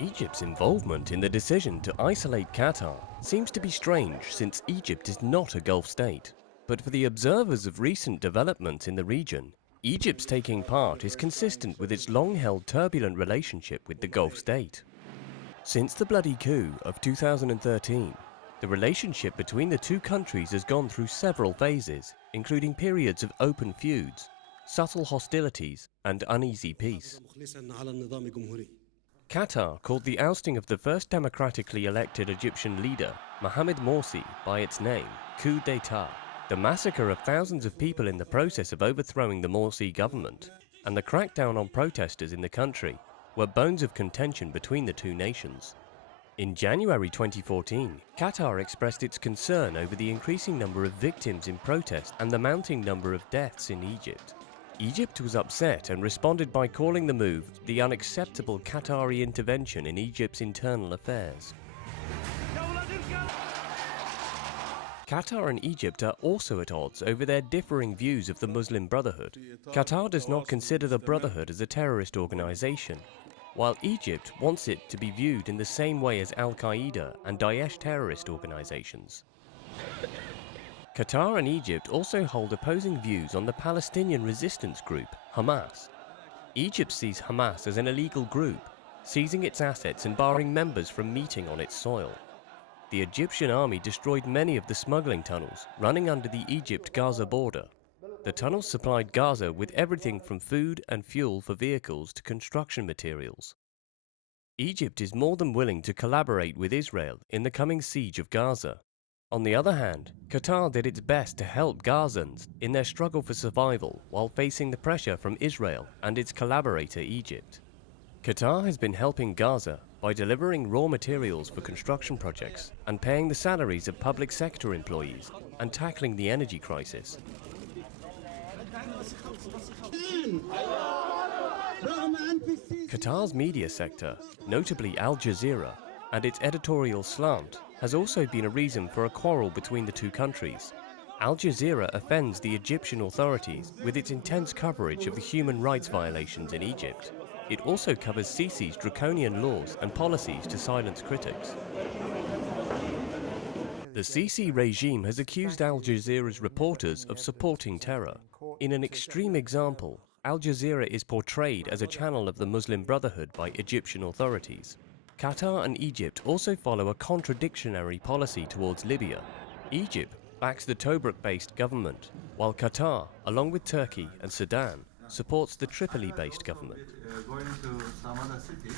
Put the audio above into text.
Egypt's involvement in the decision to isolate Qatar seems to be strange since Egypt is not a Gulf state. But for the observers of recent developments in the region, Egypt's taking part is consistent with its long-held turbulent relationship with the Gulf state. Since the bloody coup of 2013, the relationship between the two countries has gone through several phases, including periods of open feuds, subtle hostilities, and uneasy peace. Qatar called the ousting of the first democratically elected Egyptian leader, Mohamed Morsi, by its name, coup d'état. The massacre of thousands of people in the process of overthrowing the Morsi government, and the crackdown on protesters in the country, were bones of contention between the two nations. In January 2014, Qatar expressed its concern over the increasing number of victims in protest and the mounting number of deaths in Egypt. Egypt was upset and responded by calling the move the unacceptable Qatari intervention in Egypt's internal affairs. Qatar and Egypt are also at odds over their differing views of the Muslim Brotherhood. Qatar does not consider the Brotherhood as a terrorist organization, while Egypt wants it to be viewed in the same way as Al-Qaeda and Daesh terrorist organizations. Qatar and Egypt also hold opposing views on the Palestinian resistance group, Hamas. Egypt sees Hamas as an illegal group, seizing its assets and barring members from meeting on its soil. The Egyptian army destroyed many of the smuggling tunnels running under the Egypt-Gaza border. The tunnels supplied Gaza with everything from food and fuel for vehicles to construction materials. Egypt is more than willing to collaborate with Israel in the coming siege of Gaza. On the other hand, Qatar did its best to help Gazans in their struggle for survival while facing the pressure from Israel and its collaborator Egypt. Qatar has been helping Gaza by delivering raw materials for construction projects and paying the salaries of public sector employees and tackling the energy crisis. Qatar's media sector, notably Al Jazeera, and its editorial slant has also been a reason for a quarrel between the two countries. Al Jazeera offends the Egyptian authorities with its intense coverage of the human rights violations in Egypt. It also covers Sisi's draconian laws and policies to silence critics. The Sisi regime has accused Al Jazeera's reporters of supporting terror. In an extreme example, Al Jazeera is portrayed as a channel of the Muslim Brotherhood by Egyptian authorities. Qatar and Egypt also follow a contradictory policy towards Libya. Egypt backs the Tobruk-based government, while Qatar, along with Turkey and Sudan, supports the Tripoli-based government. Going to some other city.